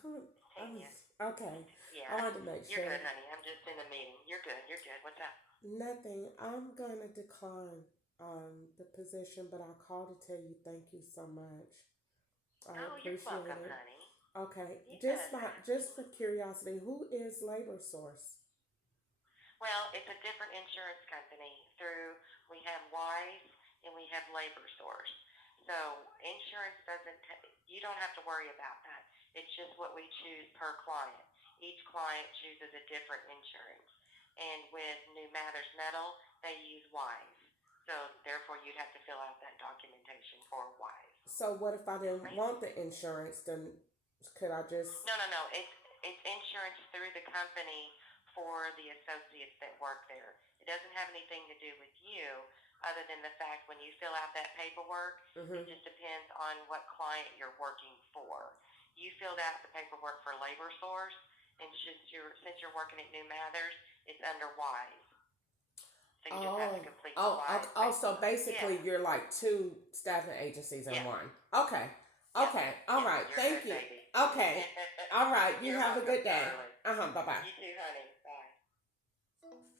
Who, Tanya. okay. I Yeah. wanted to make You're sure. good, honey. I'm just in a meeting. You're good. You're good. What's up? Nothing. I'm gonna decline the position, but I called to tell you thank you so much. I Oh, you're appreciate welcome, it. honey. Okay, Yes. just for curiosity, who is Labor Source? Well, it's a different insurance company. We have Wise and we have Labor Source. So insurance you don't have to worry about that. It's just what we choose per client. Each client chooses a different insurance. And with New Matters Metal, they use Wise. So therefore you'd have to fill out that documentation for Wise. So what if I Yes, didn't ma'am. want the insurance? Then could I just? No, no, no. It's insurance through the company for the associates that work there. It doesn't have anything to do with you, other than the fact when you fill out that paperwork, it Hmm. just depends on what client you're working for. You filled out the paperwork for Labor Source, and since you're working at New Mathers, it's under Wise. So you just have to Oh, complete the oh, okay. Wise Oh, so paperwork. Yeah. basically, you're like two staffing agencies in Yes. one. Okay, Yep. okay, all Yes. right. You're Thank good, you. baby. Okay, all right. You You're have a welcome, good day. darling. Bye bye. You too, honey. Bye.